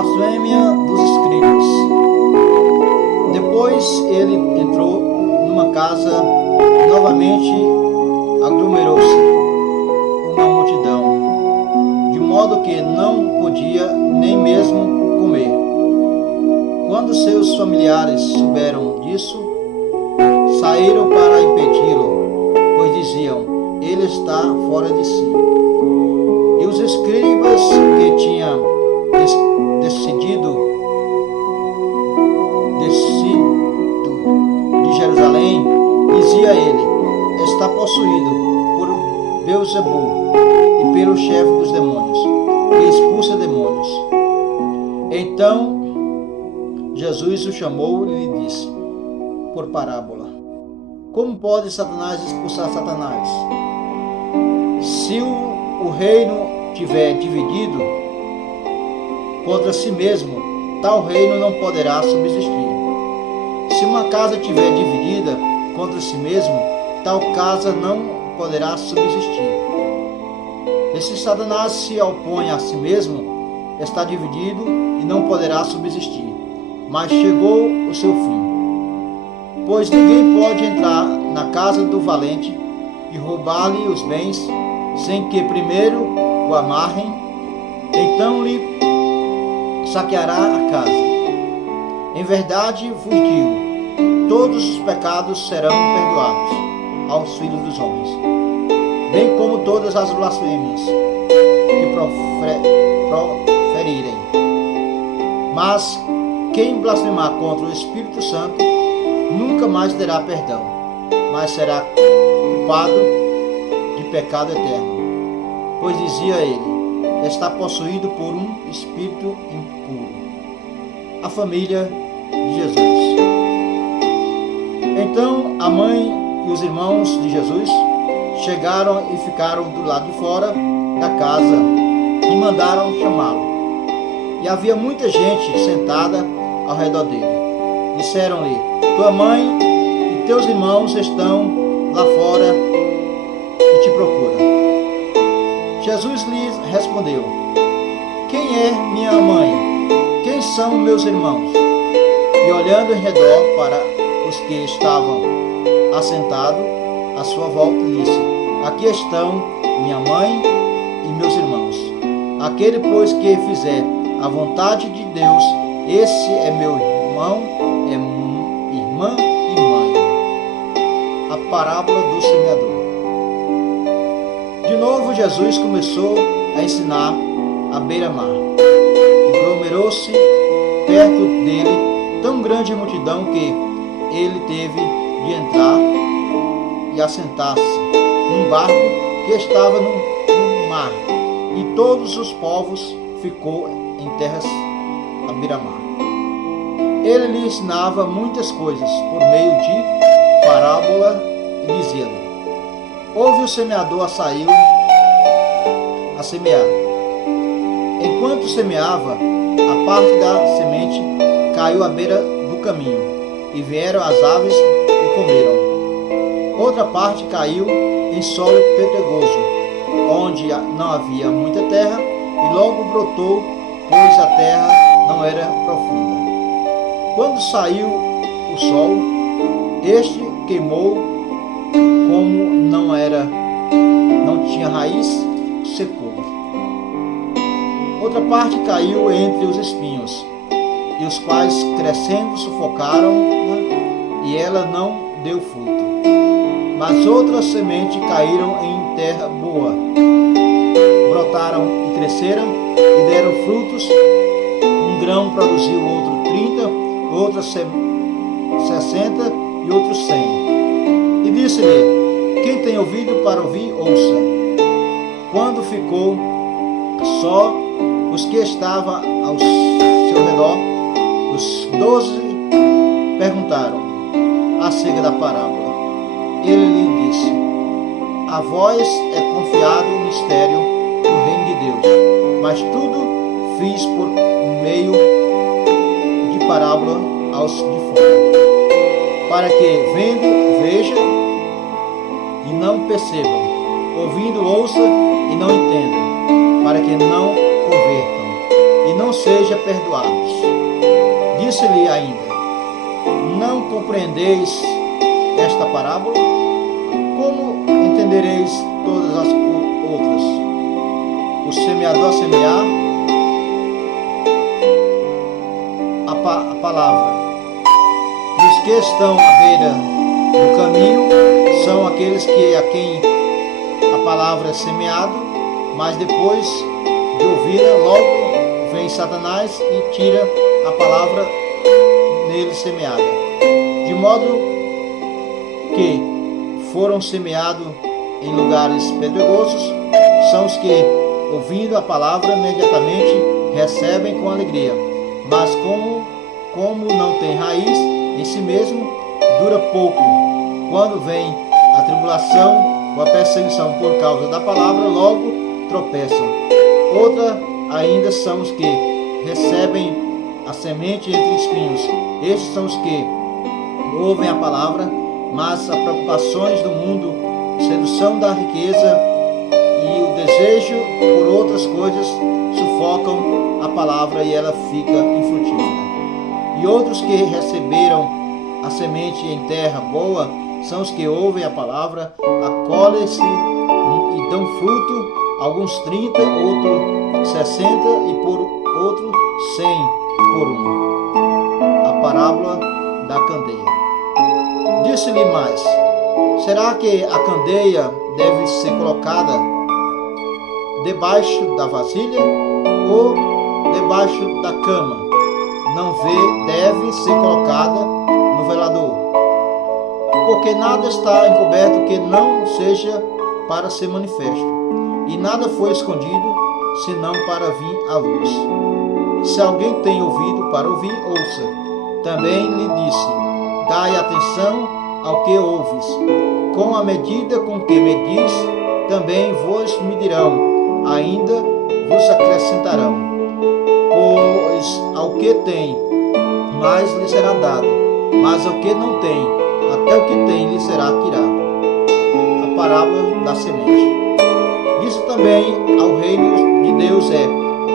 blasfêmia dos escribas. Depois ele entrou numa casa e novamente aglomerou-se uma multidão, de modo que não podia nem mesmo comer. Quando seus familiares souberam disso, saíram para impedi-lo, pois diziam: ele está fora de si. E os escribas que tinham descido de Jerusalém, dizia ele: está possuído por Beelzebul e pelo chefe dos demônios, que expulsa demônios. Então Jesus o chamou e lhe disse, por parábola: como pode Satanás expulsar Satanás? Se o reino tiver dividido contra si mesmo, tal reino não poderá subsistir. Se uma casa tiver dividida contra si mesmo, tal casa não poderá subsistir. E se Satanás se opõe a si mesmo, está dividido e não poderá subsistir. Mas chegou o seu fim. Pois ninguém pode entrar na casa do valente e roubar-lhe os bens, sem que primeiro o amarrem, então lhe saqueará a casa. Em verdade vos digo, todos os pecados serão perdoados aos filhos dos homens, bem como todas as blasfêmias que proferirem. Mas quem blasfemar contra o Espírito Santo nunca mais terá perdão, mas será culpado de pecado eterno. Pois dizia ele, está possuído por um espírito impuro. A família de Jesus. Então a mãe e os irmãos de Jesus chegaram e ficaram do lado de fora da casa e mandaram chamá-lo. E havia muita gente sentada ao redor dele. Disseram-lhe: tua mãe e teus irmãos estão lá fora e te procuram. Jesus lhes respondeu: quem é minha mãe? Quem são meus irmãos? E olhando em redor para os que estavam assentados à sua volta, disse: aqui estão minha mãe e meus irmãos. Aquele, pois, que fizer a vontade de Deus, esse é meu irmão, é irmã e mãe. A parábola do semeador. De novo Jesus começou a ensinar à beira-mar. E aglomerou-se perto dele tão grande multidão que ele teve de entrar e assentar-se num barco que estava no mar, e todos os povos ficou em terras à beira-mar. Ele lhe ensinava muitas coisas por meio de parábola e dizia-lhe: houve o semeador saiu a semear. Enquanto semeava, a parte da semente caiu à beira do caminho, e vieram as aves e comeram. Outra parte caiu em solo pedregoso, onde não havia muita terra, e logo brotou, pois a terra não era profunda. Quando saiu o sol, este queimou, como não tinha raiz, secou. Outra parte caiu entre os espinhos, e os quais crescendo sufocaram-na, e ela não deu fruto. Mas outras sementes caíram em terra boa, brotaram e cresceram, e deram frutos. Um grão produziu outro 30, outro 60 e outro 100. E disse-lhe: quem tem ouvido para ouvir, ouça. Quando ficou só, os que estavam ao seu redor, os 12, perguntaram acerca da parábola. Ele lhe disse: a vós é confiado o mistério do reino de Deus, mas tudo fiz por meio de parábola aos de fora, para que vendo vejam e não percebam, ouvindo ouçam e não entendam, para que não convertam e não não sejam perdoados. Disse-lhe ainda: não compreendeis esta parábola? Como entendereis todas as outras? O semeador a semear a palavra. E os que estão à beira do caminho são aqueles a quem a palavra é semeada, mas depois de ouvir-a, logo vem Satanás e tira a palavra nele semeada. De modo que foram semeados em lugares pedregosos são os que, ouvindo a palavra, imediatamente recebem com alegria. Mas como não tem raiz em si mesmo, dura pouco. Quando vem a tribulação ou a perseguição por causa da palavra, logo tropeçam. Outra ainda são os que recebem a semente entre espinhos. Estes são os que ouvem a palavra, mas as preocupações do mundo, sedução da riqueza e o desejo por outras coisas sufocam a palavra e ela fica infrutífera. E outros que receberam a semente em terra boa são os que ouvem a palavra, acolhem-se e dão fruto, alguns 30, outros 60 e por outro 100 por um. A parábola da candeia. Disse-lhe mais: será que a candeia deve ser colocada debaixo da vasilha ou debaixo da cama? Não deve ser colocada no velador, porque nada está encoberto que não seja para ser manifesto, e nada foi escondido senão para vir à luz. Se alguém tem ouvido para ouvir, ouça. Também lhe disse: dai atenção ao que ouves. Com a medida com que medis, também vos medirão, ainda vos acrescentarão. Pois ao que tem, mais lhe será dado, mas ao que não tem, até o que tem lhe será tirado. A parábola da semente. Isso também ao reino de Deus é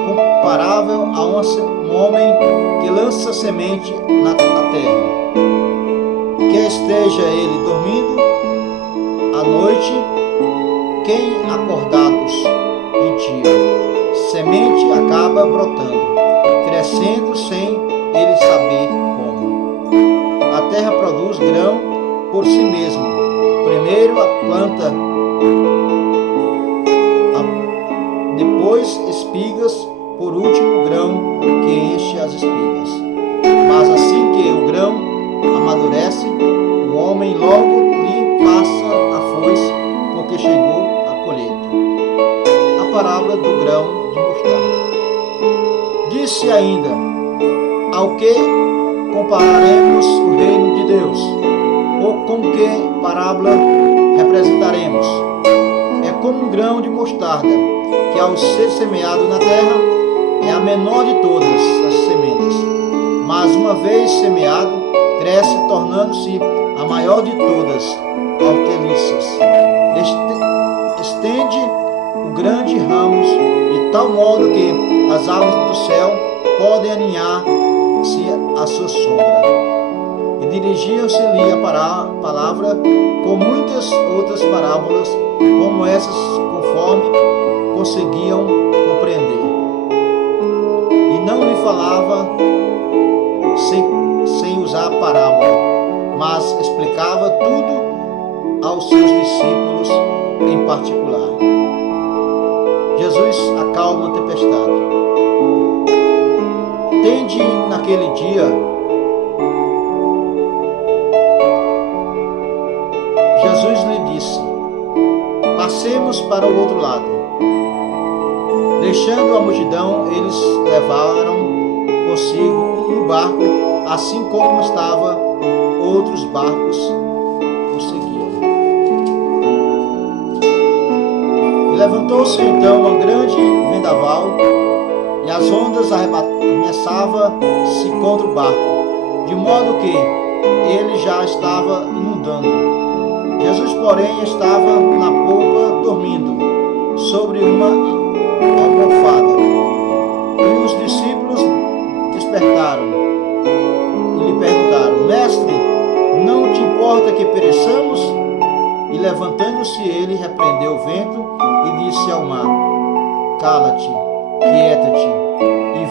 comparável a um homem que lança semente na terra. Que esteja ele dormindo à noite, quem acordados de dia, semente acaba brotando, crescendo sem ele saber como. A terra produz grão por si mesmo. Primeiro a planta, depois espigas, por último grão que enche as espigas. Mas assim que o grão amadurece, o homem logo lhe passa a foice, porque chegou a colheita. A parábola do grão de mostarda. Disse ainda: ao que compararemos o reino de Deus? Ou com que parábola representaremos? É como um grão de mostarda, que ao ser semeado na terra, é a menor de todas as sementes. Mas uma vez semeado, cresce, tornando-se a maior de todas hortaliças. Estende o grande ramos, de tal modo que as aves do céu podem aninhar-se à sua sombra. E dirigiam-se-lhe a palavra com muitas outras parábolas, como essas, conforme conseguiam compreender. E não lhe falava sem usar parábola, mas explicava tudo aos seus discípulos em particular. Jesus acalma a tempestade. Tende naquele dia Jesus lhe disse: passemos para o outro lado. Deixando a multidão, eles levaram consigo um barco, assim como estavam outros barcos o seguiam. E levantou-se então uma grande vendaval, e as ondas arremessavam-se contra o barco, de modo que ele já estava inundando. Jesus, porém, estava na polpa dormindo, sobre uma almofada. E os discípulos Levantou-se ele, repreendeu o vento e disse ao mar: Cala-te, quieta-te. E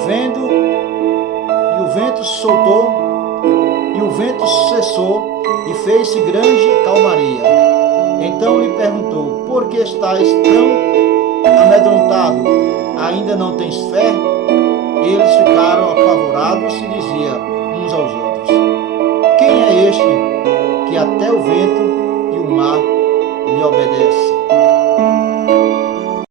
o vento soltou, e o vento cessou, e fez-se grande calmaria. Então lhe perguntou: Por que estás tão amedrontado? Ainda não tens fé? Eles ficaram apavorados e diziam uns aos outros: Quem é este que até o vento e o mar lhe obedecem?